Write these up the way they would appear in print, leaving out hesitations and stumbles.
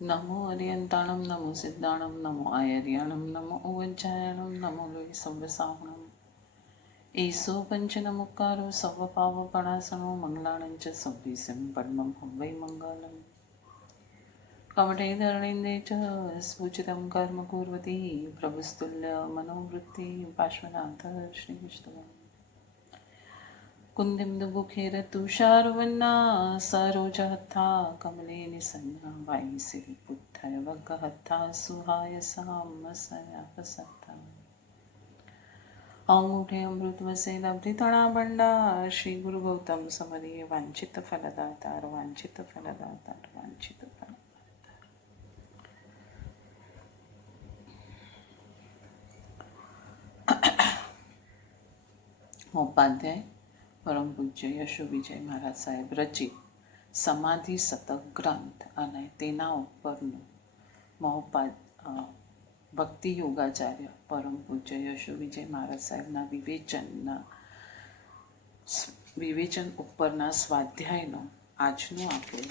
नमो अर्यन्ताणं नमो सिद्धाणं नमो आयर्याणं नमो उवज्जायणं नमो लोहि संवसाहणम् ईसो पञ्चनमुक्कारो सर्वपावपणासनो मङ्गलानं च संविसिं पद्मं हं वै मङ्गलम् कमठे धरणीन्दे च स्फुचितं कर्म कुर्वती प्रभुस्तुल्यमनोवृत्ति पार्श्वनाथ श्रीविष्णुः कुन्दिन्दुबुखेरतुषारवन्ना सरोजहत्था कमले निसन्ना वायिसिरिपुत्थय वग्गहत्था सुहायसामसयापसत्था औमुठे अमृतवसे लब्धितणा बंडा श्री गुरु गौतम समरिये वांछित फलदातार वांछित फलदातार वांछित फल उपाध्याय પરમ પૂજ્ય યશુ વિજય મહારાજ સાહેબ રચિત સમાધિ શતક ગ્રંથ અને તેના ઉપરનું ભક્તિ યોગાચાર્ય પરમ પૂજ્ય યશુ વિજય મહારાજ સાહેબના વિવેચન ઉપરના સ્વાધ્યાયનો આજનો આપણો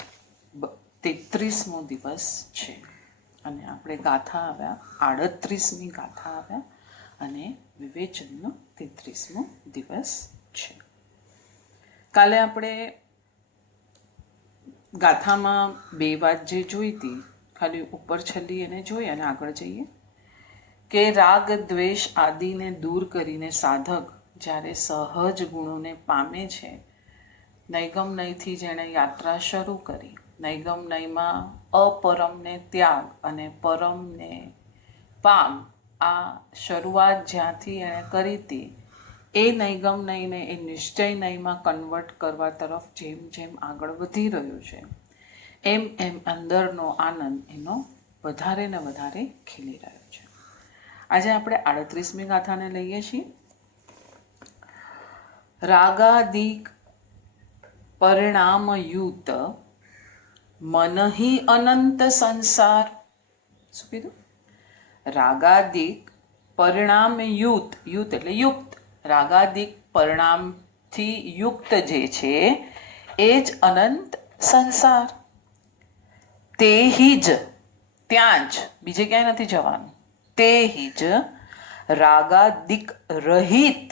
33મો દિવસ છે અને આપણે ગાથા આવ્યા 38મી ગાથા આવ્યા અને વિવેચનનો 33મો દિવસ છે. કાલે આપણે ગાથામાં 2 વાત જે જોઈ હતી, ખાલી ઉપર છેલ્લી એને જોઈ અને આગળ જઈએ કે રાગ દ્વેષ આદિને દૂર કરીને સાધક જ્યારે સહજ ગુણોને પામે છે, નૈગમ નયથી જેણે યાત્રા શરૂ કરી, નૈગમ નયમાં અપરમને ત્યાગ અને પરમને પામ, આ શરૂઆત જ્યાંથી એણે કરી હતી એ નૈગમ નયને એ નિશ્ચય નયમાં કન્વર્ટ કરવા તરફ જેમ જેમ આગળ વધી રહ્યો છે, એમ એમ અંદરનો આનંદ એનો વધારે ને વધારે ખીલી રહ્યો છે. આજે આપણે 38મી ગાથાને લઈએ છીએ. રાગાદિક પરિણામયુત મનહિ અનંત સંસાર. શું કીધું? રાગાદિક પરિણામયુત, યુત એટલે યુક્ત, રાગાદિક પરિણામથી યુક્ત જે છે એ જ અનંત સંસાર. તે હિ જ, ત્યાં જ, બીજે ક્યાંય નથી જવાનું. તે હિ જ રાગાદિક રહિત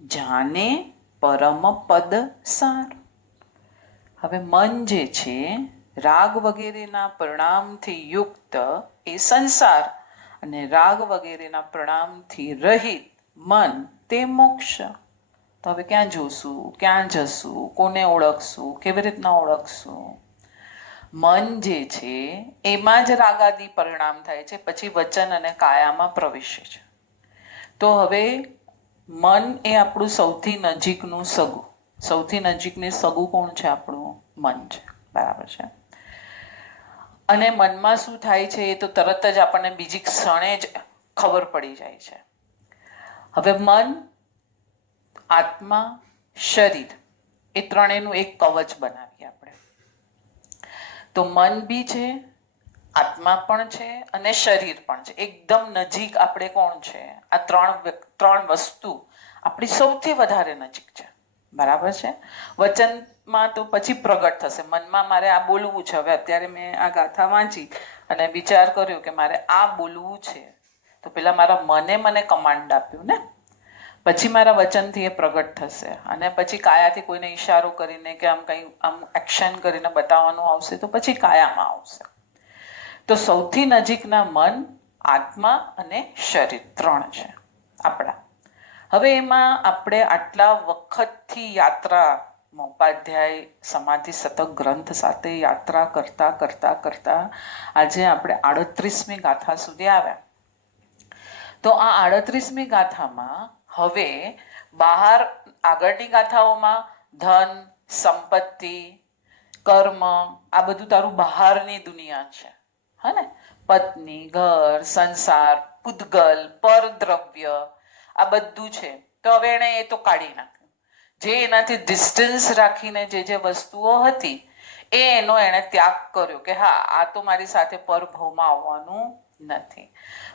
જાને પરમ પદ સાર. હવે મન જે છે રાગ વગેરેના પરિણામથી યુક્ત એ સંસાર અને રાગ વગેરેના પરિણામથી રહિત મન તે મોક્ષ. તો હવે ક્યાં જોશું, ક્યાં જશું, કોને ઓળખશું, કેવી રીતના ઓળખશું? મન જે છે એમાં જ રાગાદી પરિણામ થાય છે, પછી વચન અને કાયામાં પ્રવેશે છે. તો હવે મન એ આપણું સૌથી નજીકનું સગું, સૌથી નજીકનું સગું કોણ છે? આપણું મન છે, બરાબર છે. અને મનમાં શું થાય છે એ તો તરત જ આપણને બીજી ક્ષણે જ ખબર પડી જાય છે. હવે મન, આત્મા, શરીર એ ત્રણેયનું એક કવચ બનાવીએ આપણે. તો મન બી છે, આત્મા પણ છે અને શરીર પણ છે. એકદમ નજીક આપણે કોણ છે? આ ત્રણ વસ્તુ આપણી સૌથી વધારે નજીક છે, બરાબર છે. વચનમાં તો પછી પ્રગટ થશે. મનમાં મારે આ બોલવું છે, હવે અત્યારે મેં આ ગાથા વાંચી અને વિચાર કર્યો કે મારે આ બોલવું છે, તો પેલા મારા મને કમાન્ડ આપ્યું ને, પછી મારા વચનથી એ પ્રગટ થશે અને પછી કાયાથી કોઈને ઈશારો કરીને કે આમ કંઈ આમ એક્શન કરીને બતાવવાનું આવશે તો પછી કાયામાં આવશે. તો સૌથી નજીકના મન, આત્મા અને શરીર ત્રણ છે આપણા. હવે એમાં આપણે આટલા વખતથી યાત્રા ઉપાધ્યાય સમાધિ શતક ગ્રંથ સાથે યાત્રા કરતા કરતા કરતા આજે આપણે 38મી ગાથા સુધી આવ્યા. તો આ 38મી ગાથામાં હવે બહાર આગળની ગાથાઓમાં ધન, સંપત્તિ, કર્મ આ બધું તારું બહારની દુનિયા છે, હા ને? પત્ની, ઘર, સંસાર, પૂતગલ, પરદ્રવ્ય આ બધું છે. તો હવે એણે એ તો કાઢી નાખ્યું. જે એનાથી ડિસ્ટન્સ રાખીને જે વસ્તુઓ હતી એ એનો એણે ત્યાગ કર્યો કે હા, આ તો મારી સાથે પરભવમાં આવવાનું નથી.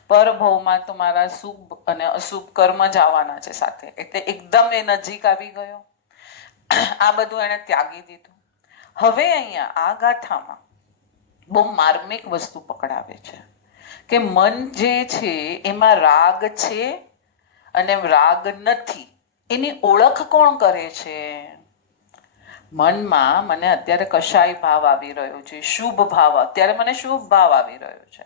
પરભવમાં તો મારા શુભ અને અશુભ કર્મ જ આવવાના છે સાથે. એટલે એકદમ એ નજીક આવી ગયો. આ બધું એણે ત્યાગી દીધું. હવે અહીંયા આ ગાથામાં બહુ માર્મિક વસ્તુ પકડાવે છે કે મન જે છે એમાં રાગ છે અને રાગ નથી, એની ઓળખ કોણ કરે છે? મનમાં મને અત્યારે કશાય ભાવ આવી રહ્યો છે, શુભ ભાવ, અત્યારે મને શુભ ભાવ આવી રહ્યો છે,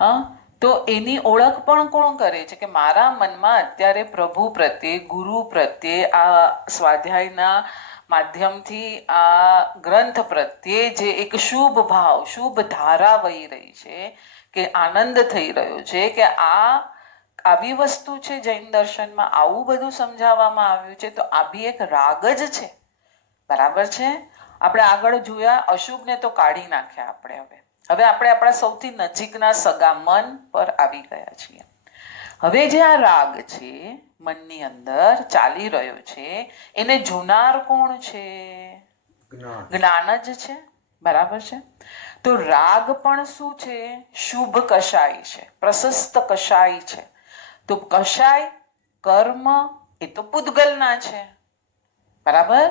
હા, તો એની ઓળખ પણ કોણ કરે છે? કે મારા મનમાં અત્યારે પ્રભુ પ્રત્યે, ગુરુ પ્રત્યે, આ સ્વાધ્યાયના માધ્યમથી આ ગ્રંથ પ્રત્યે જે એક શુભ ભાવ, શુભ ધારા વહી રહી છે, કે આનંદ થઈ રહ્યો છે, કે આવી વસ્તુ છે જૈન દર્શનમાં, આવું બધું સમજાવવામાં આવ્યું છે, તો આ બી એક રાગ જ છે. બરાબર છે? આપણે આગળ જોયા અશુભને તો કાઢી નાખ્યા આપણે. હવે આપણે આપણા સૌથી નજીકના સગા મન પર આવી ગયા છીએ. હવે જે આ રાગ છે મનની અંદર ચાલી રહ્યો છે, એને જોનાર કોણ છે? જ્ઞાન જ છે. બરાબર છે? તો રાગ પણ શું છે? શુભ કશાય છે, પ્રશસ્ત કશાય છે. તો કશાય, કર્મ એ તો પૂતગલના છે. બરાબર?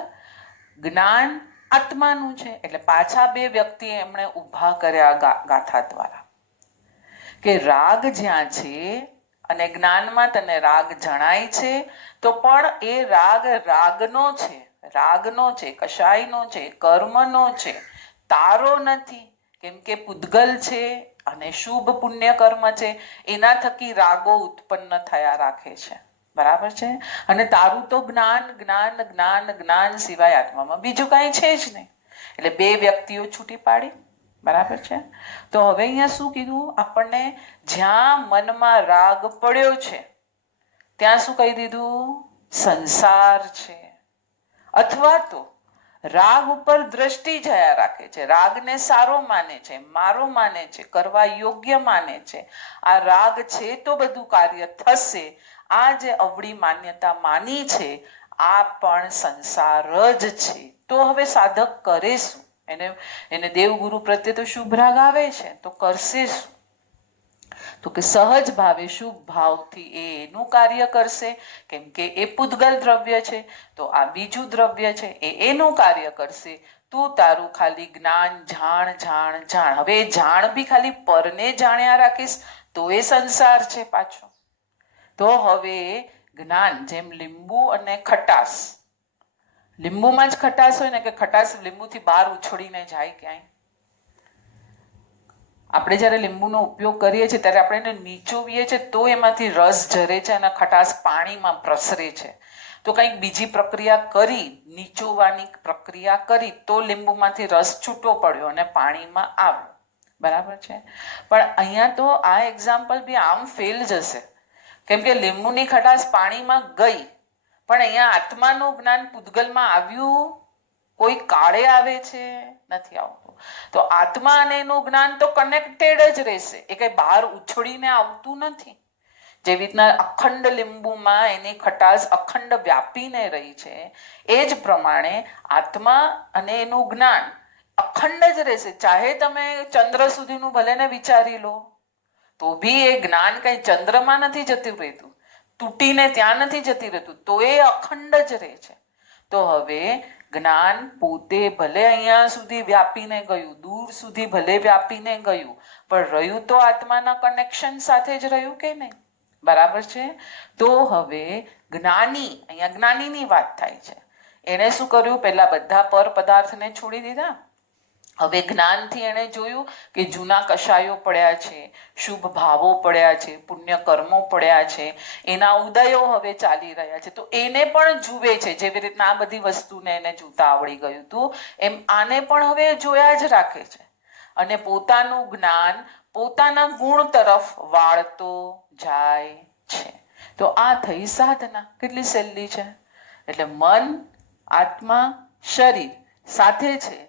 જ્ઞાન આત્માનું છે. એટલે પાછા બે વ્યક્તિ એમણે ઊભા કર્યા ગાથા દ્વારા, કે રાગ જ્યાં છે અને જ્ઞાનમાં તને રાગ જણાય છે, તો પણ એ રાગ રાગનો છે, રાગનો છે, કશાયનો છે, કર્મનો છે, તારો નથી. કેમ કે પૂતગલ છે અને શુભ પુણ્ય કર્મ છે, એના થકી રાગો ઉત્પન્ન થયા રાખે છે. બરાબર છે? અને તારું તો જ્ઞાન, જ્ઞાન, જ્ઞાન, જ્ઞાન સિવાય આત્મામાં બીજું કાંઈ છે જ નહીં. એટલે બે વ્યક્તિઓ છૂટી પાડી. બરાબર છે? તો હવે અહીંયા શું કીધું આપણને? જ્યાં મનમાં રાગ પડ્યો છે ત્યાં શું કહી દીધું? સંસાર છે. અથવા તો રાગ ઉપર દ્રષ્ટિ જયા રાખે છે, રાગને સારો માને છે, મારો માને છે, કરવા યોગ્ય માને છે. આ રાગ છે તો બધું કાર્ય થશે. આ જે અવળી માન્યતા માની છે, આ પણ સંસાર જ છે. તો હવે સાધક કરે શું? એને દેવગુરુ પ્રત્યે તો શુભ રાગ આવે છે, તો કરશે શું? તો કે સહજ ભાવે શુભ ભાવથી એનું કાર્ય કરશે. કેમ કે એ પૂતગલ દ્રવ્ય છે, તો આ બીજું દ્રવ્ય છે, એનું કાર્ય કરશે. તું તારું ખાલી જ્ઞાન જાણ, જાણ, જાણ. હવે એ જાણ બી ખાલી પરને જાણ્યા રાખીશ તો એ સંસાર છે પાછો. તો હવે જ્ઞાન, જેમ લીંબુ અને ખટાશ, લીંબુમાં જ ખટાશ હોય ને, કે ખટાશ લીંબુથી બહાર ઉછળીને જાય ક્યાંય? આપણે જ્યારે લીંબુનો ઉપયોગ કરીએ છીએ ત્યારે આપણે એને નીચોવીએ છીએ તો એમાંથી રસ ઝરે છે અને ખટાશ પાણીમાં પ્રસરે છે. તો કંઈક બીજી પ્રક્રિયા કરી, નીચોવાની પ્રક્રિયા કરી, તો લીંબુમાંથી રસ છૂટો પડ્યો અને પાણીમાં આવ્યો. બરાબર છે? પણ અહીંયા તો આ એક્ઝામ્પલ બી આમ ફેલ જશે. કેમ કે લીંબુની ખટાશ પાણીમાં ગઈ, પણ અહીંયા આત્માનું જ્ઞાન પૂતગલમાં આવ્યું. કોઈ કાળે આવે છે? નથી આવતું. તો આત્મા અને એનું જ્ઞાન તો કનેક્ટેડ જ રહેશે, એ કઈ બહાર ઉછળીને આવતું નથી. જેવી રીતના અખંડ લીંબુમાં એની ખટાશ અખંડ વ્યાપીને રહી છે, એ જ પ્રમાણે આત્મા અને એનું જ્ઞાન અખંડ જ રહેશે. ચાહે તમે ચંદ્ર સુધીનું ભલે ને વિચારી લો, તો બી એ જ્ઞાન કઈ ચંદ્રમાં નથી જતું રહેતું, તૂટીને ત્યાં નથી જતી રહેતું, તો એ અખંડ જ રહે છે. તો હવે જ્ઞાન પોતે ભલે અહીંયા સુધી વ્યાપીને ગયું, દૂર સુધી ભલે વ્યાપીને ગયું, પણ રહ્યું તો આત્માના કનેક્શન સાથે જ રહ્યું કે નહીં? બરાબર છે? તો હવે જ્ઞાની, અહીંયા જ્ઞાનીની વાત થાય છે. એણે શું કર્યું? પહેલા બધા પર પદાર્થને છોડી દીધા. હવે જ્ઞાનથી એણે જોયું કે જૂના કશાયો પડ્યા છે, શુભ ભાવો પડ્યા છે, પુણ્ય કર્મો પડ્યા છે, એના ઉદયો હવે ચાલી રહ્યા છે. તો એને પણ જુએ છે. જેવી રીતના આ બધી વસ્તુને એને જોતા આવડી ગયું હતું, એમ આને પણ હવે જોયા જ રાખે છે અને પોતાનું જ્ઞાન પોતાના ગુણ તરફ વાળતો જાય છે. તો આ થઈ સાધના. કેટલી સહેલી છે! એટલે મન, આત્મા, શરીર સાથે છે.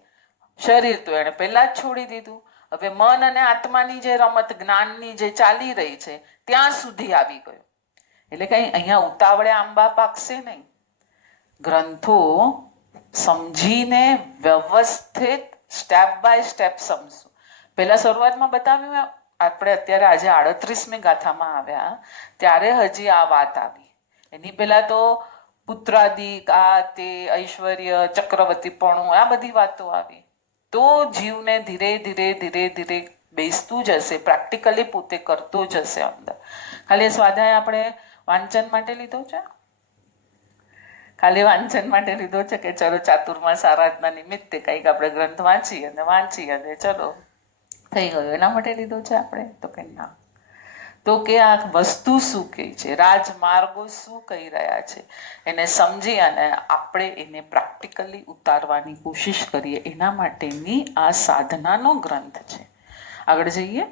શરીર તો એને પહેલા જ છોડી દીધું. હવે મન અને આત્માની જે રમત જ્ઞાનની જે ચાલી રહી છે ત્યાં સુધી આવી ગયો. એટલે કઈ અહીંયા ઉતાવળે આંબા પાકશે નહીં. ગ્રંથો સમજીને વ્યવસ્થિત સ્ટેપ બાય સ્ટેપ સમજશું. પહેલા શરૂઆતમાં બતાવ્યું, આપણે અત્યારે આજે 38મી ગાથામાં આવ્યા ત્યારે હજી આ વાત આવી. એની પહેલા તો પુત્રાદિક, આ તે, ઐશ્વર્ય, ચક્રવર્તીપણું, આ બધી વાતો આવી. તો જીવને ધીરે ધીરે ધીરે ધીરે બેસતું જશે, પ્રેક્ટિકલી પોતે કરતો જશે અંદર. ખાલી સ્વાધ્યાય આપણે વાંચન માટે લીધો છે, ખાલી વાંચન માટે લીધો છે કે ચલો ચાતુર્માસ આરાધના નિમિત્તે કંઈક આપણે ગ્રંથ વાંચી અને ચલો થઈ ગયું, એના માટે લીધો છે આપણે? તો કંઈ ના. તો કે આ વસ્તુ શું કહે છે, રાજમાર્ગો શું કહી રહ્યા છે, એને સમજી અને આપણે એને પ્રેક્ટિકલી ઉતારવાની કોશિશ કરીએ, એના માટેની આ સાધનાનો ગ્રંથ છે. આગળ જઈએ,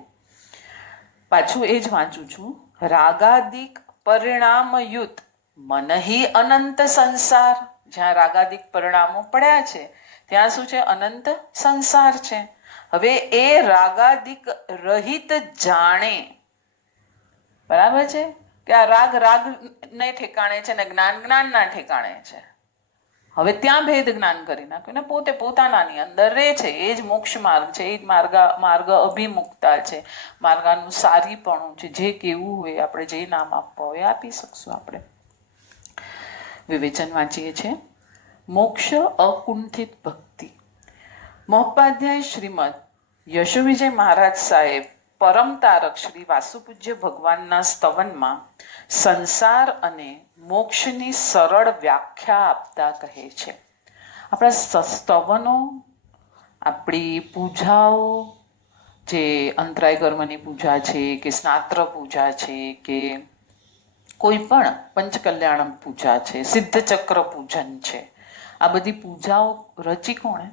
પાછું એ જ વાંચું છું. રાગાદિક પરિણામયુત મનહિ અનંત સંસાર. જ્યાં રાગાદિક પરિણામો પડ્યા છે ત્યાં શું છે? અનંત સંસાર છે. હવે એ રાગાદિક રહિત જાણે, બરાબર છે કે આ રાગ રાગ ને ઠેકાણે છે ને જ્ઞાન જ્ઞાનના ઠેકાણે છે. હવે ત્યાં ભેદ જ્ઞાન કરી નાખ્યું ને પોતે પોતાનાની અંદર રહે છે. એ જ મોક્ષ માર્ગ છે, એ જ માર્ગ અભિમુક્તા છે, માર્ગાનું સારીપણું છે. જે કેવું હોય આપણે જે નામ આપવા હોય આપી શકશું. આપણે વિવેચન વાંચીએ છીએ. મોક્ષ અકુંઠિત ભક્તિ. મહોપાધ્યાય શ્રીમદ યશોવિજય મહારાજ સાહેબ પરમ તારક શ્રી વાસુપૂજ્ય ભગવાનના સ્તવનમાં સંસાર અને મોક્ષની સરળ વ્યાખ્યા આપતા કહે છે. આપણા સ્તવનો, આપણી પૂજાઓ, જે અંતરાય કર્મની પૂજા છે કે સ્નાત્ર પૂજા છે કે કોઈ પણ પંચકલ્યાણમ પૂજા છે, સિદ્ધચક્ર પૂજન છે, આ બધી પૂજાઓ રચી કોણે?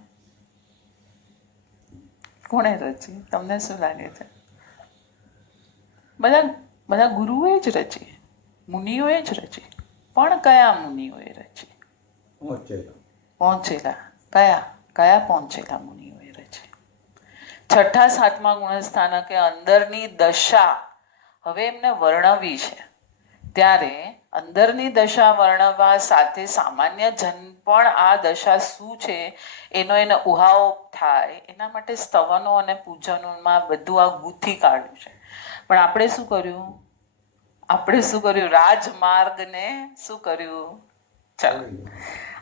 કોણે રચી? તમને શું લાગે છે? બધા ગુરુએ જ રચી, મુનિઓએ જ રચી. પણ કયા મુનિઓએ રચી? પહોંચેલા. કયા પહોંચેલા મુનિઓએ રચી? છઠ્ઠા સાતમા ગુણસ્થાનકે અંદરની દશા હવે એમને વર્ણવી છે. ત્યારે અંદરની દશા વર્ણવા સાથે સામાન્ય જન પણ આ દશા શું છે એને ઉહાવો થાય, એના માટે સ્તવનો અને પૂજનોમાં બધું આ ગૂંથી કાઢ્યું છે. પણ આપણે શું કર્યું? રાજમાર્ગને શું કર્યું? ચાલો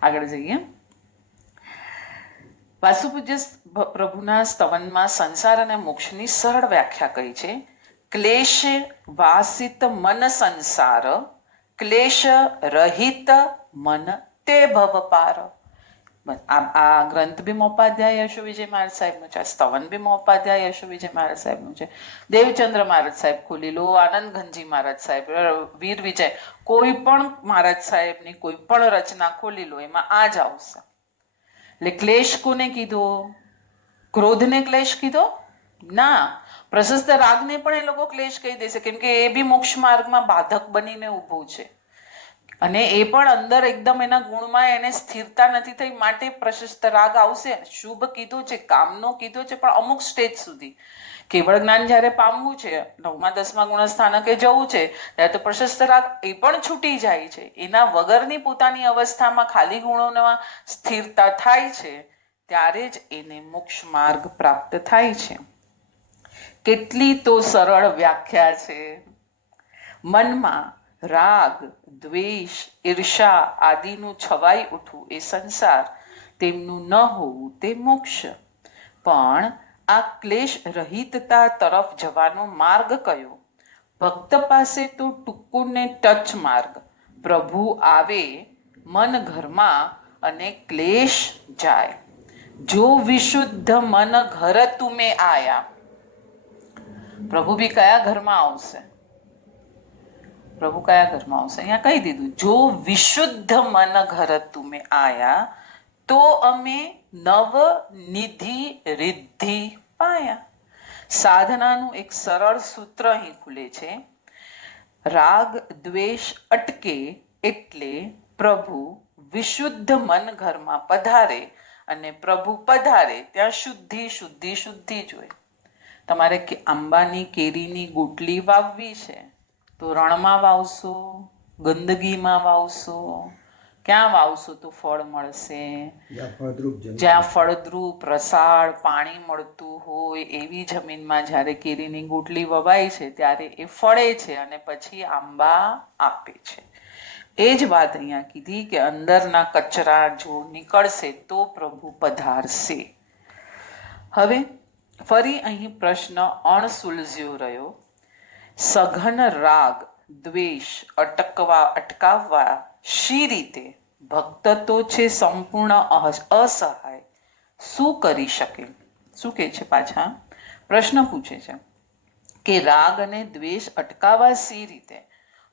આગળ જઈએ. વાસુપૂજ્ય પ્રભુના સ્તવનમાં સંસાર અને મોક્ષની સરળ વ્યાખ્યા કહી છે. ક્લેશ વાસિત મન સંસાર, ક્લેશ રહિત મન તે ભવ પાર. આ ગ્રંથ બી મોપાધ્યાય યશો વિજય મહારાજ સાહેબનું છે, સ્તવન બી મોપાધ્યાય યશો વિજય મહારાજ સાહેબનું છે. દેવચંદ્ર મહારાજ સાહેબ ખોલી લો, આનંદ ઘનજી મહારાજ સાહેબ, વીર વિજય, કોઈ પણ મહારાજ સાહેબની કોઈ પણ રચના ખોલી લો, એમાં આ જ આવશે. એટલે ક્લેશ કોને કીધો? ક્રોધને ક્લેશ કીધો? ના, પ્રશસ્ત રાગને પણ એ લોકો ક્લેશ કહી દેશે, કેમ કે એ બી મોક્ષ માર્ગમાં બાધક બનીને ઊભું છે. અને એ પણ અંદર એકદમ એના ગુણમાં એને સ્થિરતા નથી થઈ, માટે પ્રશસ્ત રાગ આવશે. શુભ કીધો છે, કામનો કીધો છે, પણ અમુક સ્ટેજ સુધી. કેવળ જ્ઞાન જ્યારે પામવું છે, 9મા 10મા ગુણસ્થાનકે જવું છે, ત્યારે તો પ્રશસ્ત રાગ એ પણ છૂટી જાય છે. એના વગરની પોતાની અવસ્થામાં ખાલી ગુણોમાં સ્થિરતા થાય છે, ત્યારે જ એને મોક્ષ માર્ગ પ્રાપ્ત થાય છે. કેટલી તો સરળ વ્યાખ્યા છે. મનમાં રાગ, દ્વેષ, ઈર્ષા આદિનું છવાઈ ઉઠવું એ સંસાર, તેમનું ન હોવું તે મોક્ષ. પણ આ ક્લેશ રહિતતા તરફ જવાનો માર્ગ કયો? ભક્ત પાસે તો ટૂંકો ને ટચ માર્ગ. પ્રભુ આવે મન ઘરમાં અને ક્લેશ જાય. જો વિશુદ્ધ મન ઘર તુમે આયા. પ્રભુ બી કયા ઘરમાં આવશે? પ્રભુ કયા ઘરમાં આવશે? અહીંયા કહી દીધું, જો વિશુદ્ધ મન ઘર તુમે આયા, તો અમે નવ નિધિ રિદ્ધિ પાયા. સાધનાનું એક સરળ સૂત્ર અહીં ખુલે છે. રાગ દ્વેષ અટકે એટલે પ્રભુ વિશુદ્ધ મન ઘરમાં પધારે, અને પ્રભુ પધારે ત્યાં શુદ્ધિ શુદ્ધિ શુદ્ધિ જોઈએ. તમારે આંબાની કેરીની ગોટલી વાવવી છે, તો રણમાં વાવશો, ગંદગીમાં વાવશો, ક્યાં વાવશો તો ફળ મળશે? જ્યાં ફળદ્રુપ રસાળ પાણી મળતું હોય એવી જમીનમાં જ્યારે કેરીની ગોટલી વવાય છે, ત્યારે એ ફળે છે અને પછી આંબા આપે છે. એ જ વાત અહીંયા કીધી કે અંદરના કચરા જો નીકળશે તો પ્રભુ પધારશે. હવે ફરી અહીં પ્રશ્ન અણસુલઝ્યો રહ્યો. સઘન રાગ દ્વેષ અટકાવવા શી રીતે? ભક્ત તો છે સંપૂર્ણ અસહાય, શું કરી શકે? શું કહે છે? પાછા પ્રશ્ન પૂછે છે કે રાગ અને દ્વેષ અટકાવવા શી રીતે?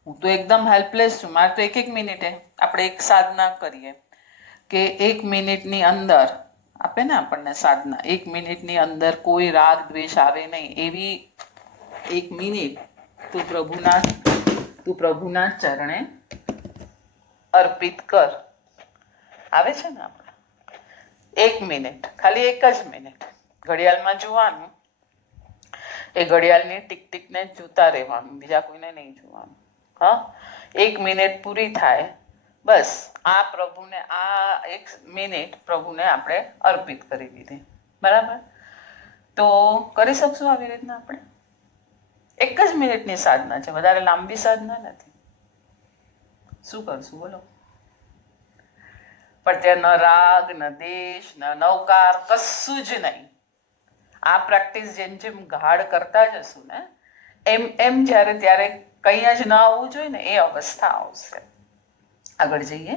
હું તો એકદમ હેલ્પલેસ છું. મારે તો એક મિનિટે આપણે એક સાધના કરીએ કે 1 મિનિટની અંદર આપે ને આપણને સાધના, 1 મિનિટની અંદર કોઈ રાગ દ્વેષ આવે નહીં એવી 1 મિનિટ તું પ્રભુના ચરણે અર્પિત કર. આવે છે ને આપણે 1 મિનિટ, ખાલી 1 જ મિનિટ ઘડિયાળમાં જોવાનું, એ ઘડિયાળની ટીક ટીકને જોતા રહેવાનું, બીજા કોઈને નહીં જોવાનું. હા, 1 મિનિટ પૂરી થાય બસ આ પ્રભુને, આ 1 મિનિટ પ્રભુને આપણે અર્પિત કરી દીધી. બરાબર? તો કરી શકશું આવી રીતના આપણે? 1 જ મિનિટની સાધના છે, વધારે લાંબી સાધના નથી. શું કરશું બોલો? પણ ત્યાં ન રાગ, ન દેશ, ન નવકાર, કશું જ નહીં. આ પ્રેક્ટિસ જેમ જેમ ગાઢ કરતા જશું ને એમ એમ જ્યારે ત્યારે કંઈ જ ન આવવું જોઈએ ને એ અવસ્થા આવશે. આગળ જઈએ.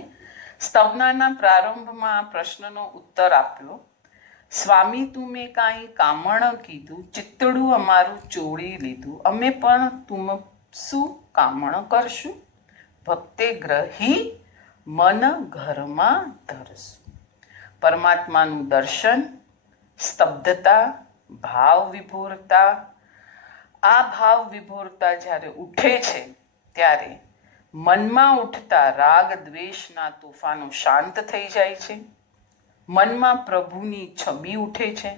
સ્તવનાના પ્રારંભમાં પ્રશ્નનો ઉત્તર આપ્યો. સ્વામી તુમે કાંઈ કામણ કીધું, ચિત્તડું અમારું ચોળી લીધું, અમે પણ તુમ શું કામણ કરશું? ભક્તે ગ્રહી મન ઘરમાં ધરશું. પરમાત્માનું દર્શન, સ્તબ્ધતા, ભાવ વિભોરતા. આ ભાવ વિભોરતા જ્યારે ઉઠે છે ત્યારે મનમાં ઉઠતા રાગ દ્વેષના તોફાનો શાંત થઈ જાય છે. મનમાં પ્રભુની છબી ઉઠે છે.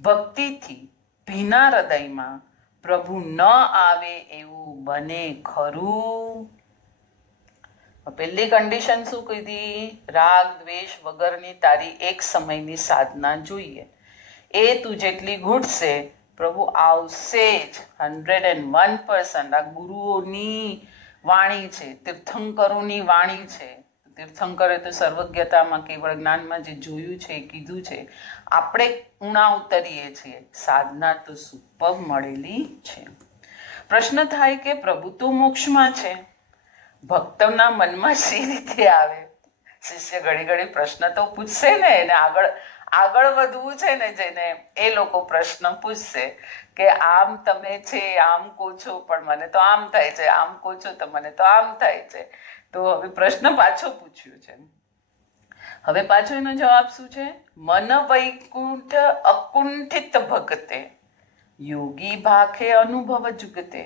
ભક્તિથી ભીના હૃદયમાં પ્રભુ ન આવે એવું બને ખરું? પહેલી કન્ડિશન શું કીધી? રાગ દ્વેષ વગરની તારી 1 સમયની સાધના જોઈએ. એ તું જેટલી ઘૂંટશે પ્રભુ આવશે જ 101%. આ ગુરુઓની વાણી છે, તીર્થંકરોની વાણી છે. તીર્થંકરે તો સર્વજ્ઞતામાં કેવળ જ્ઞાનમાં જે જોયું છે એ કીધું છે. આપણે ઉણા ઉતરીએ છીએ, સાધના તો સુપર મળેલી છે. પ્રશ્ન થાય કે પ્રભુ તો મોક્ષમાં છે, ભક્તના મનમાં શી રીતે આવે? શિષ્ય ઘડી ઘડી પ્રશ્ન તો પૂછશે ને, એને આગળ વધવું છે ને, જેને એ લોકો પ્રશ્ન પૂછશે કે આમ તમે છે, આમ કહો છો પણ મને તો આમ થાય છે, આમ કહો છો તો મને તો આમ થાય છે. તો હવે પ્રશ્ન પાછો પૂછ્યો છે. હવે પાછો એનો જવાબ શું છે? મન વૈકુંઠ અકુંઠિત ભક્તે, યોગી ભાખે અનુભવ જુગતે.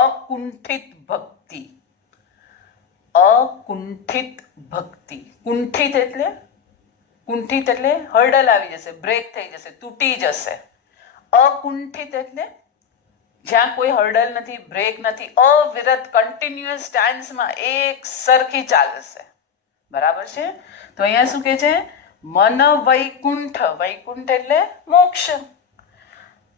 અકુંઠિત ભક્તિ, અકુંઠિત ભક્તિ. કુંઠિત એટલે હર્ડલ આવી જશે, બ્રેક થઈ જશે, તૂટી જશે. અકુંઠિત એટલે જ્યાં કોઈ હર્ડલ નથી, બ્રેક નથી, અવિરત કન્ટિન્યુઅસ ડાન્સમાં એક સરખી ચાલશે. બરાબર છે? તો અહીંયા શું કે છે? મન વૈકુંઠ, વૈકુંઠ એટલે મોક્ષ.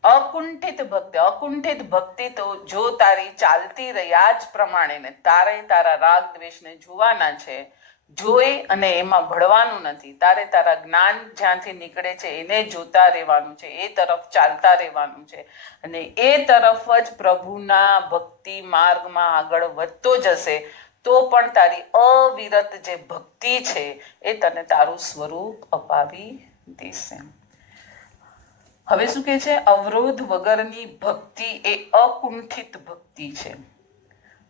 અકુંઠિત ભક્તિ, અકુંઠિત ભક્તિ તો જો તારી ચાલતી રહી આ જ પ્રમાણે ને તારા રાગ દ્વેષને જોવાના છે, જોઈ અને એમાં ભળવાનું નથી. તારા જ્ઞાન જ્યાંથી નીકળે છે એને જોતા રહેવાનું છે, એ તરફ ચાલતા રહેવાનું છે, અને એ તરફ જ પ્રભુના ભક્તિ માર્ગમાં આગળ વધતો જશે. તો પણ તારી અવિરત જે ભક્તિ છે એ તને તારું સ્વરૂપ અપાવી દેશે. હવે શું કહે છે? અવરોધ વગરની ભક્તિ એ અકુંઠિત ભક્તિ છે.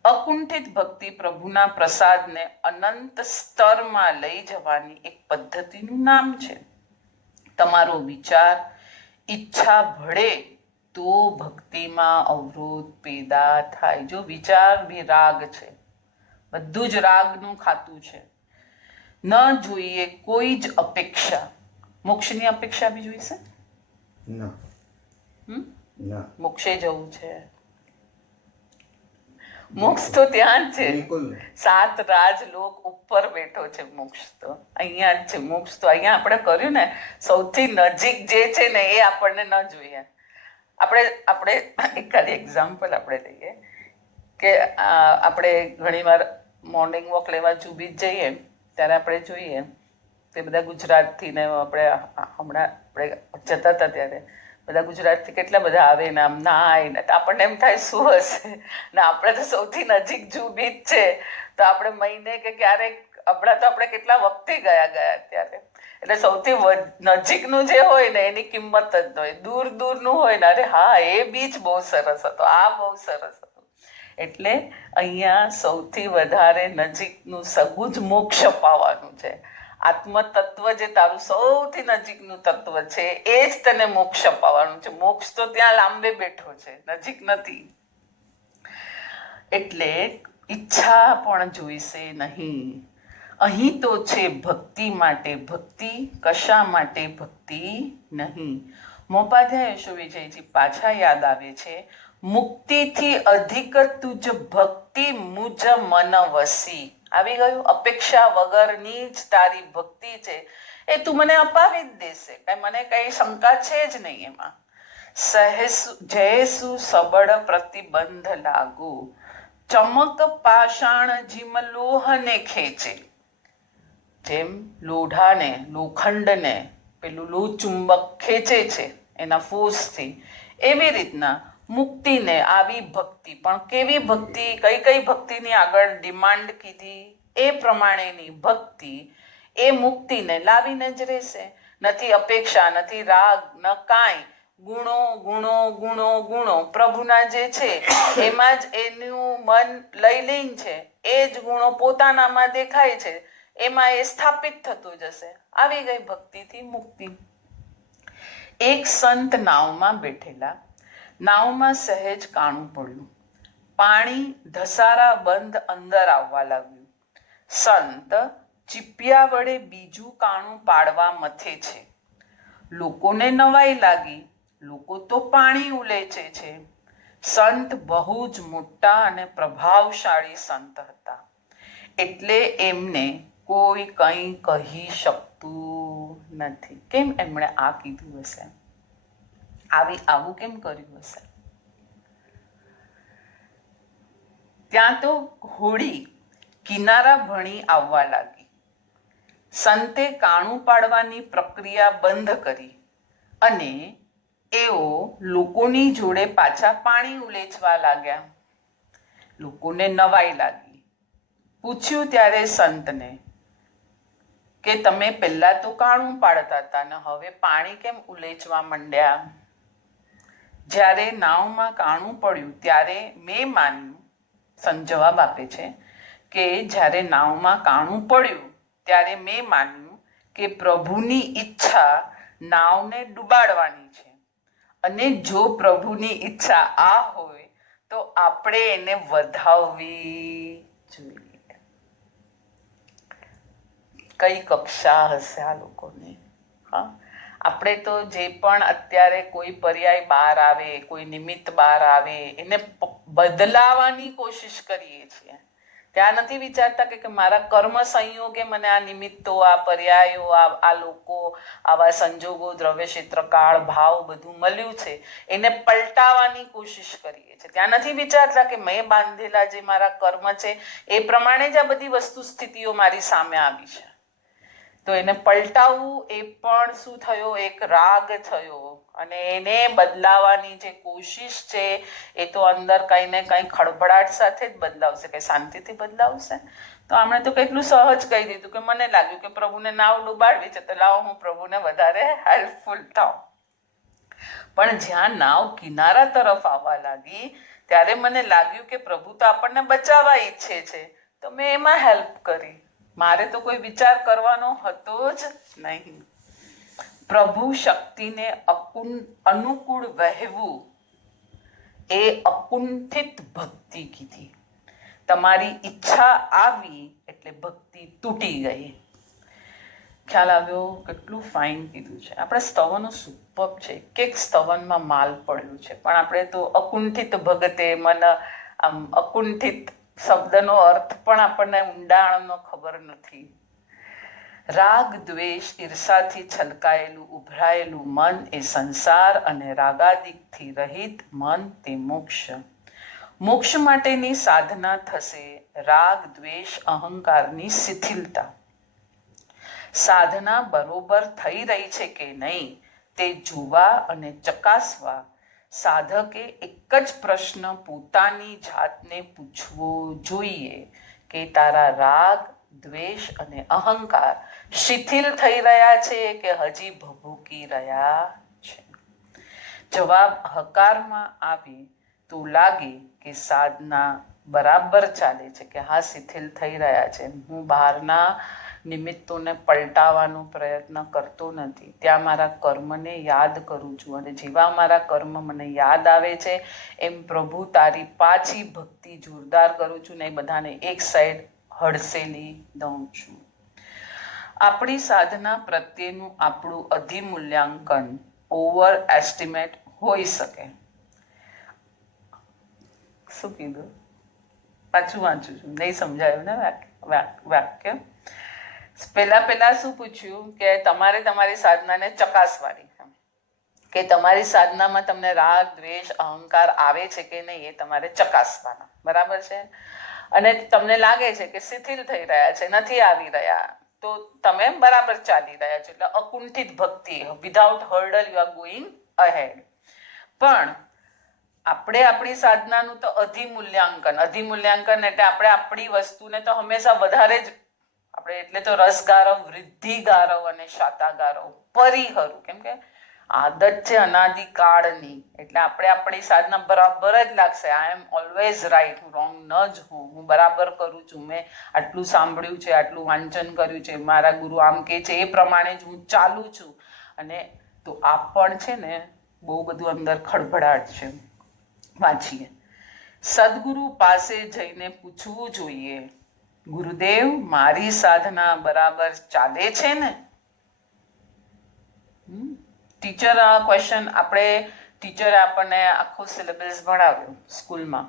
અકુંઠિત ભક્તિ પ્રભુના પ્રસાદને અનંત સ્તરમાં લઈ જવાની એક પદ્ધતિનું નામ છે. તમારો વિચાર, ઈચ્છા ભળે તો ભક્તિમાં અવરોધ પેદા થાય. જો વિચાર બી રાગ છે, બધું જ રાગનું ખાતું છે. ન જોઈએ કોઈ જ અપેક્ષા. મોક્ષની અપેક્ષા બી જોઈશે? મોક્ષે જવું છે, મોક્ષ તો ત્યાં જ છે. 7 રાજલોક ઉપર બેઠો છે મોક્ષ તો અહીંયા જ છે. મોક્ષ તો અહીંયા આપણે કર્યું ને, સૌથી નજીક જે છે ને એ આપણને ન જોઈએ. આપણે એકાદ એક્ઝામ્પલ આપણે લઈએ કે આપણે ઘણીવાર મોર્નિંગ વોક લેવા જુબી જ જઈએ ત્યારે આપણે જોઈએ તે બધા ગુજરાતથી ને આપણે હમણાં આપણે જતા હતા ત્યારે બધા ગુજરાતથી કેટલા બધા આવે ને આમ નાય ને આપણને એમ થાય શું હશે ને આપણે તો સૌથી નજીક જૂ બીચ છે તો આપણે મહિને કે ક્યારેક હમણાં તો આપણે કેટલા વખતે ગયા ત્યારે એટલે સૌથી નજીકનું જે હોય ને એની કિંમત જ ન હોય, દૂર દૂરનું હોય ને અરે હા એ બીચ બહુ સરસ હતો, આ બહુ સરસ હતું. એટલે અહીંયા સૌથી વધારે નજીકનું સગું જ મોક્ષ પાવાનું છે. આત્મતત્વ જે તારું સૌથી નજીકનું તત્વ છે એ જ તને મોક્ષ અપાવવાનું છે. મોક્ષ તો ત્યાં લાંબે બેઠો છે, નજીક નથી. એટલે ઈચ્છા પણ જોઈશે નહીં. અહીં તો છે ભક્તિ માટે ભક્તિ, કશા માટે ભક્તિ નહીં. મોપાધ્યાય યશોવિજયજી પાછા યાદ આવે છે, મુક્તિથી અધિક તુજ ભક્તિ મુજ મન વસી. આવી ગયું, અપેક્ષા વગરની જ તારી ભક્તિ છે એ તું મને અપાવી જ દેશે, કઈ મને કઈ શંકા છે જ નહીં એમાં. જયસુ સબળ પ્રતિબંધ લાગુ, ચમક પાષાણ જીમ લોહને ખેંચે. જેમ લોઢાને, લોખંડને પેલું લોહ ચુંબક ખેંચે છે એના ફોર્સથી, એવી રીતના મુક્તિને આવી ભક્તિ. પણ કેવી ભક્તિ, કઈ કઈ ભક્તિની આગળ ડિમાન્ડ કીધી એ પ્રમાણેની ભક્તિ એ મુક્તિને લાવીને જ રહેશે. નથી અપેક્ષા, નથી રાગ, ન કાંઈ. ગુણો ગુણો ગુણો ગુણો પ્રભુના જે છે એમાં જ એનું મન લઈ લઈને છે, એ જ ગુણો પોતાનામાં દેખાય છે, એમાં એ સ્થાપિત થતું જશે. આવી ગઈ ભક્તિથી મુક્તિ. એક સંત નાવમાં બેઠેલા, નાવમાં સહેજ કાણું પડ્યું, પાણી ધસારા બંધ અંદર આવવા લાગ્યું. સંત ચીપિયા વડે બીજું કાણું પાડવા મથે છે. લોકોને નવાઈ લાગી, લોકો તો પાણી ઉલેચે છે. સંત બહુ જ મોટા અને પ્રભાવશાળી સંત હતા એટલે એમને કોઈ કંઈ કહી શકતું નથી. કેમ એમણે આ કીધું હશે, આવું કેમ કર્યું હશે? ત્યાં તો હોડી કિનારા ભણી આવવા લાગી. સંતે કાણું પાડવાની પ્રક્રિયા બંધ કરી અને એઓ લોકોની જોડે પાછા પાણી ઉલેચવા લાગ્યા. લોકોને નવાઈ લાગી. પૂછ્યું ત્યારે સંતને કે તમે પહેલા તો કાણું પાડતા હતા ને હવે પાણી કેમ ઉલેચવા માંડ્યા? જ્યારે નાવમાં કાણું પડ્યું ત્યારે મેં માન્યું, સંત જવાબ આપે છે કે જ્યારે નાવમાં કાણું પડ્યું ત્યારે મેં માન્યું કે પ્રભુની ઈચ્છા નાવને ડૂબાડવાની છે, અને જો પ્રભુની ઈચ્છા આ હોય તો આપણે એને વધાવવી જોઈએ. કઈ કક્ષા હશે આ લોકોને? હા, આપણે તો જે પણ અત્યારે કોઈ પર્યાય બહાર આવે, કોઈ નિમિત્ત બહાર આવે, એને બદલાવાની કોશિશ કરીએ છીએ. ત્યાં નથી વિચારતા કે મારા કર્મ સંયોગે મને આ નિમિત્તો, આ પર્યાયો, આ લોકો, આવા સંજોગો, દ્રવ્ય ક્ષેત્ર, કાળ, ભાવ બધું મળ્યું છે, એને પલટાવવાની કોશિશ કરીએ છીએ. ત્યાં નથી વિચારતા કે મેં બાંધેલા જે મારા કર્મ છે એ પ્રમાણે જ આ બધી વસ્તુ સ્થિતિઓ મારી સામે આવી છે, તો એને પલટાવવું એ પણ શું થયો? એક રાગ થયો. અને એને બદલાવાની જે કોશિશ છે એ તો અંદર કંઈ ને કંઈ ખળભળાટ સાથે જ બદલાવશે, કંઈ શાંતિથી બદલાવશે? તો આમણે તો કેટલું સહજ કહી દીધું કે મને લાગ્યું કે પ્રભુને નાવ ડૂબાડવી છે તો લાવો હું પ્રભુને વધારે હેલ્પફુલ થાઉં. પણ જ્યાં નાવ કિનારા તરફ આવવા લાગી ત્યારે મને લાગ્યું કે પ્રભુ તો આપણને બચાવવા ઈચ્છે છે, તો મેં એમાં હેલ્પ કરી. મારે તો કોઈ વિચાર કરવાનો હતો જ નહીં. પ્રભુ શક્તિને અનુકૂળ વહેવું એ અકુંઠિત ભક્તિ કીધી. તમારી ઈચ્છા આવી એટલે ભક્તિ તૂટી ગઈ. ખ્યાલ આવ્યો? કેટલું ફાઇન કીધું છે. આપણે સ્તવનો સુપર છે, એક સ્તવનમાં માલ પડ્યું છે, પણ આપણે તો અકુંઠિત ભગતે મન, આમ અકુંઠિત શબ્દનો અર્થ પણ આપણને ઊંડાણનો ખબર નથી. રાગ, દ્વેષ, ઈર્ષાથી છલકાયેલું ઉભરાયેલું મન એ સંસાર અને રાગાદિકથી રહિત મન તે મોક્ષ. મોક્ષ માટેની સાધના થશે રાગ, દ્વેષ, અહંકારની શિથિલતા. સાધના બરોબર થઈ રહી છે કે નહીં તે જોવા અને ચકાસવા સાધકે એક જ પ્રશ્ન પોતાની જાતને પૂછવો જોઈએ કે તારા રાગ, દ્વેષ અને અહંકાર શિથિલ થઈ રહ્યા છે કે હજી ભભૂકી રહ્યા છે? જવાબ હકારમાં આવે તો લાગે કે સાધના બરાબર ચાલે છે, કે હા શિથિલ થઈ રહ્યા છે. હું બહારના નિમિત્તોને પલટાવવાનો પ્રયત્ન કરતો નથી. ત્યાં મારા કર્મને યાદ કરું છું અને જેવા મારા કર્મ મને યાદ આવે છે એમ પ્રભુ તારી પાછી ભક્તિ જોરદાર કરું છું ને એ બધાને એક સાઈડ હડસેલી દઉં છું. આપણી સાધના પ્રત્યેનું આપણું અધિમૂલ્યાંકન ઓવર એસ્ટિમેટ હોઈ શકે. શું કીધું? પાછું વાંચું છું, નહીં સમજાયું ને વાક્ય. પહેલા શું પૂછ્યું કે તમારે તમારી સાધનાને ચકાસવાની, કે તમારી સાધનામાં તમને રાગ, દ્વેષ, અહંકાર આવે છે કે નહીં એ તમારે ચકાસવાના, બરાબર છે? અને તમને લાગે છે કે શિથિલ થઈ રહ્યા છે, નથી આવી રહ્યા, તો તમે બરાબર ચાલી રહ્યા છો. એટલે અકુંઠિત ભક્તિ, without hurdle you are going ahead. પણ આપણે આપણી સાધનાનું તો અધિમૂલ્યાંકન એટલે આપણે આપણી વસ્તુને તો હંમેશા વધારે જ આપણે, એટલે તો રસગારવ, વૃદ્ધિગારવ અને શાતાગારવ પરિહરું, કેમ કે આદત છે અનાદિકાળની. એટલે આપણે આપણી સાધના બરાબર જ લાગશે. આઈ એમ ઓલવેઝ રાઈટ, હું રોંગ ન જ હોઉં, હું બરાબર કરું છું, મેં આટલું સાંભળ્યું છે, આટલું વાંચન કર્યું છે, મારા ગુરુ આમ કે છે એ પ્રમાણે જ હું ચાલું છું. અને તો આ પણ છે ને બહુ બધું અંદર ખળભળાટ છે. વાંચીએ. સદગુરુ પાસે જઈને પૂછવું જોઈએ, ગુરુદેવ મારી સાધના બરાબર ચાલે છે ને? ટીચર ક્વેશ્ચન, ટીચરે આપણને આખું સિલેબસ ભણાવ્યું સ્કૂલમાં.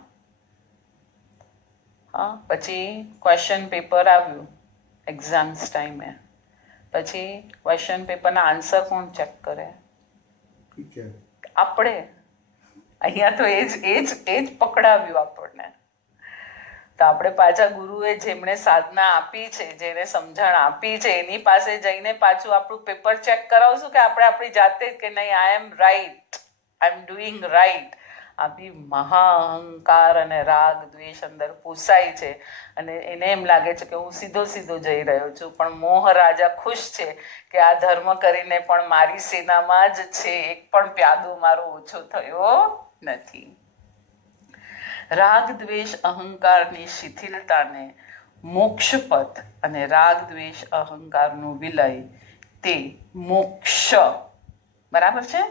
હા, પછી ક્વેશ્ચન પેપર આવ્યું એક્ઝામ્સ ટાઈમે. પછી ક્વેશ્ચન પેપરના આન્સર કોણ ચેક કરે? આપણે. અહીંયા તો એ જ પકડાવ્યું આપણને. તો આપણે પાછા ગુરુએ જેમણે સાધના આપી છે, જેને સમજણ આપી છે, એની પાસે જઈને પાછું આપણું પેપર ચેક કરાવશું કે આપણે આપણી જાતે કે નહીં, I am right, I am doing right. આ બી મહા અહંકાર અને રાગ દ્વેષ અંદર પોસાય છે અને એને એમ લાગે છે કે હું સીધો જઈ રહ્યો છું. પણ મોહ રાજા ખુશ છે કે આ ધર્મ કરીને પણ મારી સેનામાં જ છે, એક પણ પ્યાદો મારો ઓછો થયો નથી. રાગ દ્વેષ અહંકારની શિથિલતાને મોક્ષપથ અને રાગ દ્વેષ અહંકારનો વિલય તે મોક્ષ, બરાબર છે?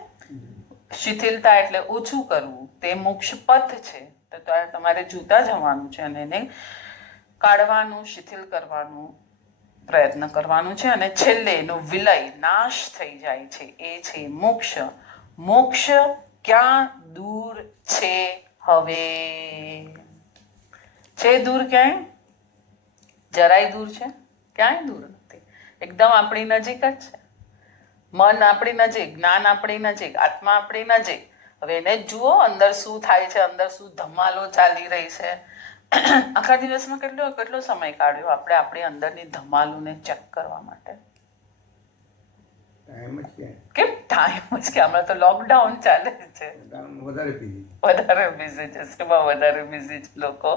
શિથિલતા એટલે ઓછું કરવું, તે મોક્ષપથ છે. તો તમારે જોતા જવાનું છે અને એને કાઢવાનું, શિથિલ કરવાનું પ્રયત્ન કરવાનું છે. અને છેલ્લે એનો વિલય, નાશ થઈ જાય છે, એ છે મોક્ષ. મોક્ષ ક્યાં દૂર છે હવે? છે દૂર ક્યાંય? જરાય દૂર છે? ક્યાંય દૂર નથી, એકદમ આપણી નજીક જ છે. મન આપણી નજીક, જ્ઞાન આપણી નજીક, આત્મા આપણી નજીક. હવે એને જ જુઓ અંદર શું થાય છે, અંદર શું ધમાલો ચાલી રહી છે. આખા દિવસમાં કેટલો સમય કાઢ્યો આપણે આપણી અંદરની ધમાલોને ચેક કરવા માટે? કેમ ટાઈમ જ કે હમણાં તો લોકડાઉન ચાલે છે, વધારે બિઝી છે. શેમાં વધારે બિઝી છે લોકો?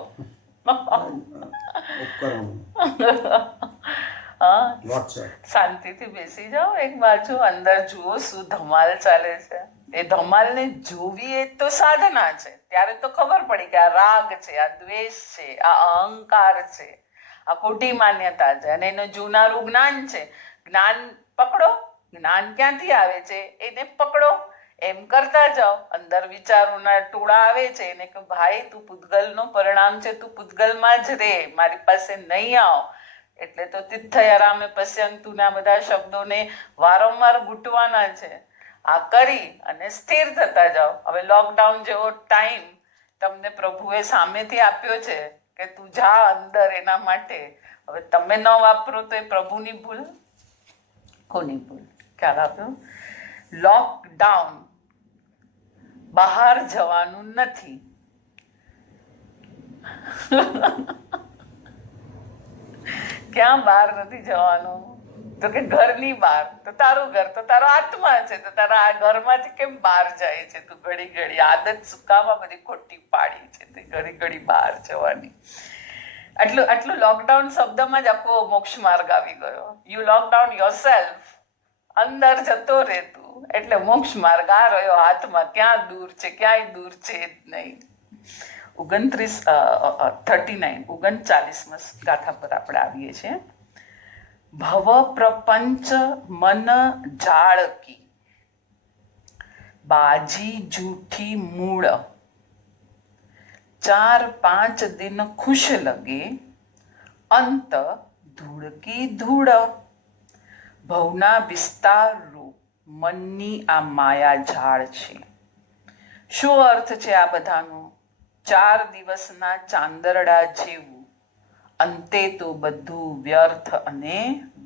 શાંતિથી બેસી જાઓ એક બાજુ, અંદર જુઓ શું ધમાલ ચાલે છે. એ ધમાલને જોવી એ તો સાધના છે. ત્યારે તો ખબર પડી કે આ રાગ છે, આ દ્વેષ છે, આ અહંકાર છે, આ ખોટી માન્યતા છે. અને એનું જોનારું જ્ઞાન છે. જ્ઞાન પકડો. જ્ઞાન ક્યાંથી આવે છે એને પકડો. એમ કરતા જાઓ. અંદર વિચારોના ટોળા આવે છે એને કે ભાઈ તું પૂતગલનો પરિણામ છે, તું પૂતગલમાં જ રે, મારી પાસે નહીં આવ. એટલે તો તિથયારામે પશ્યંતુના બધા શબ્દોને વારંવાર ઘૂંટવાના છે. આ કરી અને સ્થિર થતા જાઓ. હવે લોકડાઉન જેવો ટાઈમ તમને પ્રભુએ સામેથી આપ્યો છે કે તું જા અંદર એના માટે. હવે તમે ન વાપરો તો એ પ્રભુની ભૂલ, કોની ભૂલ? ખ્યાલ આપ્યો? લોકડાઉન બહાર જવાનું નથી. ક્યાં બહાર નથી જવાનું? તો કે ઘરની બહાર. તો તારું ઘર તો તારો આત્મા છે, તો તારા આ ઘરમાંથી કેમ બહાર જાય છે? તું ઘડી ઘડી આદત સુકામાં બધી ખોટી પાડી છે, તે ઘડી ઘડી બહાર જવાની. આટલું લોકડાઉન શબ્દમાં જ આખો મોક્ષ માર્ગ આવી ગયો. યુ લોકડાઉન યોરસેલ્ફ, અંદર જતો રહે તું, એટલે મોક્ષ માર્ગ આ રહ્યો હાથમાં. ક્યાં દૂર છે? ક્યાંય દૂર છે જ નહીં. 39 ગાથા પર આપણે આવીએ છીએ. ભવ પ્રપંચ મન જાળકી, બાજી જૂઠી મૂળ, 4-5 દિન ખુશ લગે, અંત ધૂળ કી ધૂળ. ભવના વિસ્તાર રૂપ મનની આ માયા ઝાડ છે. શું અર્થ છે આ બધાનો? 4 દિવસના ચાંદરડા જેવું, અંતે તો બધું વ્યર્થ અને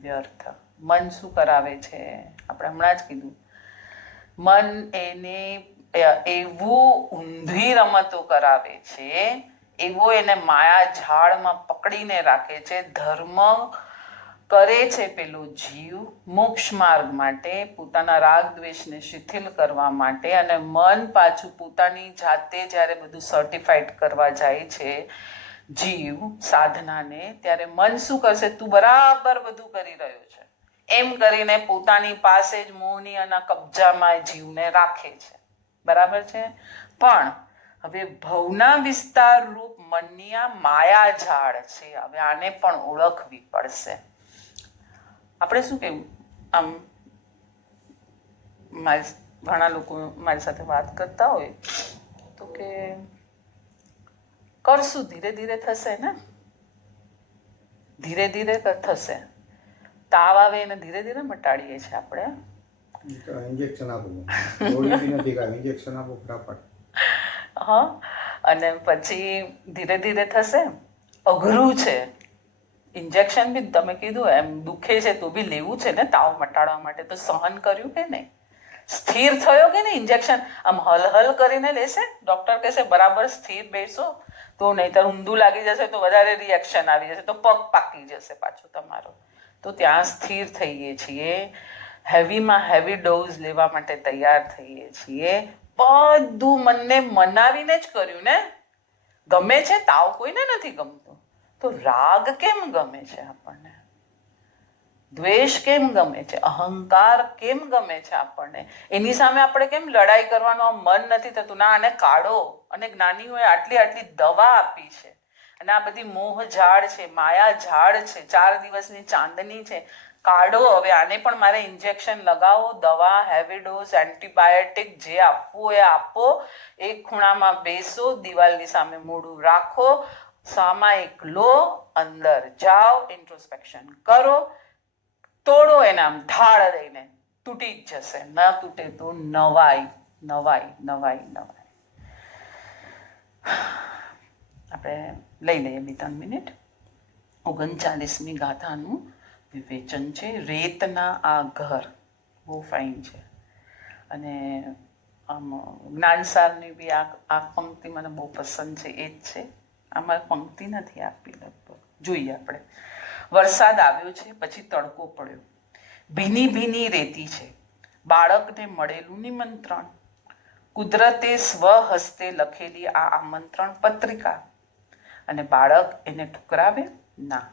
વ્યર્થ. મન શું કરાવે છે? આપણે હમણાં જ કીધું, મન એને એવું ઊંધી રમતો કરાવે છે, એવો એને માયા ઝાડમાં પકડીને રાખે છે. ધર્મ કરે છે પેલો જીવ મોક્ષ માર્ગ માટે, પોતાના રાગ દ્વેષને શિથિલ કરવા માટે, અને મન પાછું પોતાની જાતે જ્યારે બધું સર્ટિફાઈડ કરવા જાય છે જીવ સાધનાને, ત્યારે મન શું કરશે? તું બરાબર બધું કરી રહ્યો છે એમ કરીને પોતાની પાસે જ મોહનીયના કબજામાં જીવને રાખે છે. બરાબર છે? પણ હવે ભવના વિસ્તાર રૂપ મનની આ માયા ઝાડ છે, હવે આને પણ ઓળખવી પડશે. આપણે શું કહેવું, આમ ઘણા લોકો મારી સાથે વાત કરતા હોય તો કે કરશું, ધીરે ધીરે થશે ને, ધીરે ધીરે થશે. તાવ આવે એને ધીરે ધીરે મટાડીએ છીએ આપણે. ઇન્જેક્શન આપો, ગોળી નથી કાંઈ, ઇન્જેક્શન આપો ફટાફટ. હા, અને પછી ધીરે ધીરે થશે. અઘરું છે ઇન્જેક્શન બી, તમે કીધું એમ દુખે છે તો બી લેવું છે ને તાવ મટાડવા માટે. તો સહન કર્યું કે નહીં? સ્થિર થયો કે નહીં? ઇન્જેક્શન આમ હલહલ કરીને લેશે? ડોક્ટર કહેશે બરાબર સ્થિર બેસો, તો નહીંતર ઊંધું લાગી જશે તો વધારે રિએક્શન આવી જશે, તો પગ પાકી જશે પાછો તમારો. તો ત્યાં સ્થિર થઈએ છીએ, હેવીમાં હેવી ડોઝ લેવા માટે તૈયાર થઈએ છીએ. બધું મનને મનાવીને જ કર્યું ને. ગમે છે તાવ, કોઈને નથી ગમતો, તો રાગ કેમ ગમે છે આપણને? દ્વેષ કેમ ગમે છે? અહંકાર કેમ ગમે છે આપણને? એની સામે આપણે કેમ લડાઈ કરવાનું મન નથી થતું? ના, આને કાઢો. અને જ્ઞાનીઓએ આટલી આટલી દવા આપી છે, અને આ બધી મોહ ઝાડ છે, માયા ઝાડ છે, 4 દિવસની ચાંદની છે. કાઢો હવે આને, પણ મારે ઇન્જેક્શન લગાવો, દવા, હેવી ડોઝ, એન્ટીબાયોટિક જે આપવું એ આપો, એક ખૂણામાં બેસો, દિવાલની સામે મોઢું રાખો, સામાયિક લો, અંદર જાઓ, ઇન્ટ્રોસ્પેક્શન કરો, તોડો એને આમ ઢાળ દઈને, તૂટી જ જશે. ન તૂટે તો નવાઈ નવાઈ નવાઈ નવાઈ. આપણે લઈ લઈએ 2-3 મિનિટ. 39મી ગાથાનું વિવેચન છે. રેતના આ ઘર, બહુ ફાઇન છે. અને આમ જ્ઞાનસારની બી આ પંક્તિ મને બહુ પસંદ છે. એ જ છે. આમાં પંક્તિ નથી આપી, લગભગ જોઈએ આપણે. વરસાદ આવ્યો છે, પછી તડકો પડ્યો, ભીની ભીની રેતી છે, બાળકને મળેલું નિમંત્રણ, કુદરતે સ્વહસ્તે લખેલી આ આમંત્રણ પત્રિકા, અને બાળક એને ઠુકરાવે ના.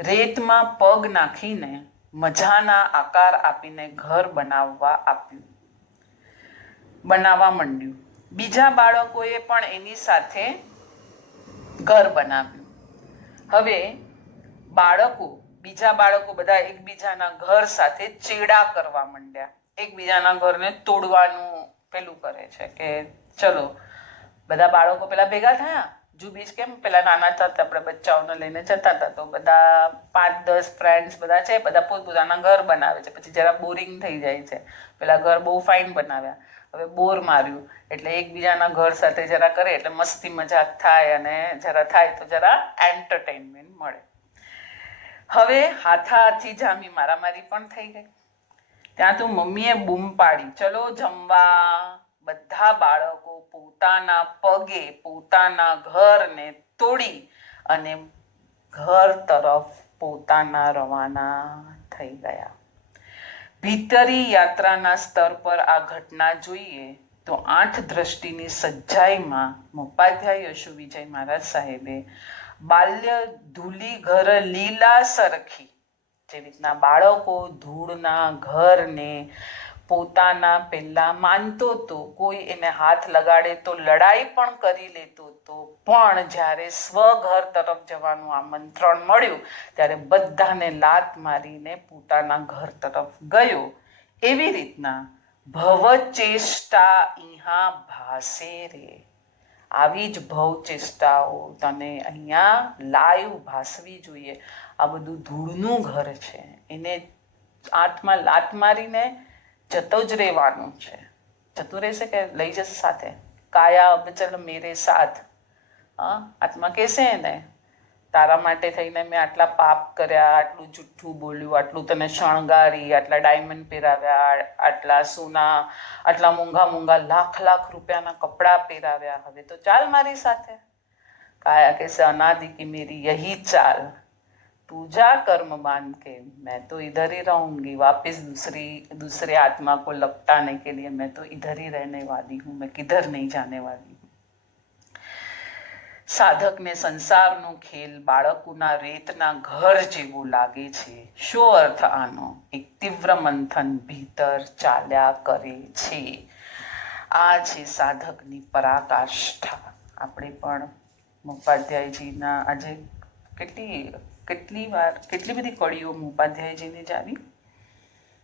રેતમાં પગ નાખીને મજાના આકાર આપીને ઘર બનાવવા માંડ્યું. બીજા બાળકોએ પણ એની સાથે ઘર બનાવ્યું. હવે બીજા બાળકો બધા એકબીજાના ઘર સાથે ચેડા કરવા માંડ્યા. એકબીજાના ઘરને તોડવાનું પેલું કરે છે કે ચલો, બધા બાળકો પેલા ભેગા થયા. બીજ કેમ પેલા નાના હતા આપણે બચ્ચાઓને લઈને જતા હતા, તો બધા 5-10 ફ્રેન્ડ્સ બધા છે, બધા પોતપોતાના ઘર બનાવે છે. પછી જરા બોરિંગ થઈ જાય છે. પેલા ઘર બહુ ફાઇન બનાવ્યા, હવે બોર માર્યું, એટલે એકબીજાના ઘર સાથે જરા કરે એટલે મસ્તી મજાક થાય, અને જરા થાય તો જરા એન્ટરટેનમેન્ટ મળે. હવે હાથાહાથી જામી મારામારી પણ થઈ ગઈ. ત્યાં તો મમ્મીએ બૂમ પાડી, ચલો જમવા. બધા બાળકો પોતાના પગે પોતાના ઘરને તોડી અને ઘર તરફ પોતાના રવાના થઈ ગયા. ભીતરી યાત્રાના સ્તર પર આ ઘટના જોઈએ તો 8 દ્રષ્ટિની સજ્જાઈમાં મોપાધ્યાય યશુ વિજય મહારાજ સાહેબે બાલ્ય ધૂલી ઘર લીલા સરખી, જે રીતના બાળકો ધૂળના ઘરને પોતાના પહેલા માનતો તો, કોઈ એને હાથ લગાડે તો લડાઈ પણ કરી લેતો તો, પણ જ્યારે સ્વઘર તરફ જવાનું આમંત્રણ મળ્યું ત્યારે બધાને લાત મારીને પોતાના ઘર તરફ ગયો. એવી રીતના ભવચેષ્ટા ઇહા ભાસે રે, આવી જ ભવચેષ્ટાઓ તને અહીંયા લાઈવ ભાસવી જોઈએ. આ બધું ધૂળનું ઘર છે, એને આત્મા લાત મારીને જતો જ રહેવાનું છે. જતું રહેશે કે લઈ જશે સાથે? કાયા અબચલ મેરે સાથ. આત્મા કહેશે ને, તારા માટે થઈને મેં આટલા પાપ કર્યા, આટલું જુઠ્ઠું બોલ્યું, આટલું તને શણગારી, આટલા ડાયમંડ પહેરાવ્યા, આટલા સોના, આટલા મોંઘા મોંઘા લાખ રૂપિયાના કપડાં પહેરાવ્યા, હવે તો ચાલ મારી સાથે. કાયા કહેશે અનાદિ કી મેરી યહી ચાલ, तू जा कर्म बांध के, मैं तो इधर ही रहूंगी, वापस दूसरे आत्मा को लपटाने के लिए मैं तो इधर ही रहने वाली हूँ, मैं किधर नहीं जाने वाली हूँ. સાધકને સંસારનો ખેલ બાળકોના રેતના ઘર જેવો લાગે છે. શું અર્થ આનો? એક તીવ્ર મંથન ભીતર ચાલ્યા કરે છે. આ છે સાધકની પરાકાષ્ઠા. આપણે પણ મોપાધ્યાયજીના આજે કેટલી બધી કડીઓ મોપાધ્યાયજીની જ આવી.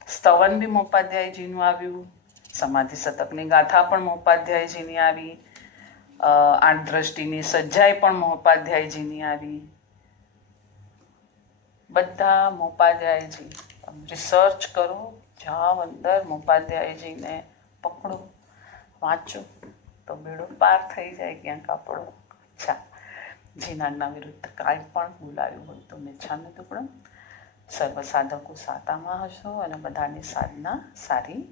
સ્તવન બી મોપાધ્યાયજીનું આવ્યું, સમાધિ શતકની ગાથા પણ મોપાધ્યાયજીની આવી, 8 દ્રષ્ટિની સજ્જાઈ પણ મોપાધ્યાયજીની આવી. બધા મોપાધ્યાયજી. રિસર્ચ કરો, જાઓ અંદર, મોપાધ્યાયજીને પકડો, વાંચો તો બેડો પાર થઈ જાય ક્યાંક આપણો. અચ્છા, જીનાના વિરુદ્ધ કાંઈ પણ બોલાયું હોય તો મેચ્છામી દુક્કડમ. સર્વ સાધકો સાતામાં હશો અને બધાની સાધના સારી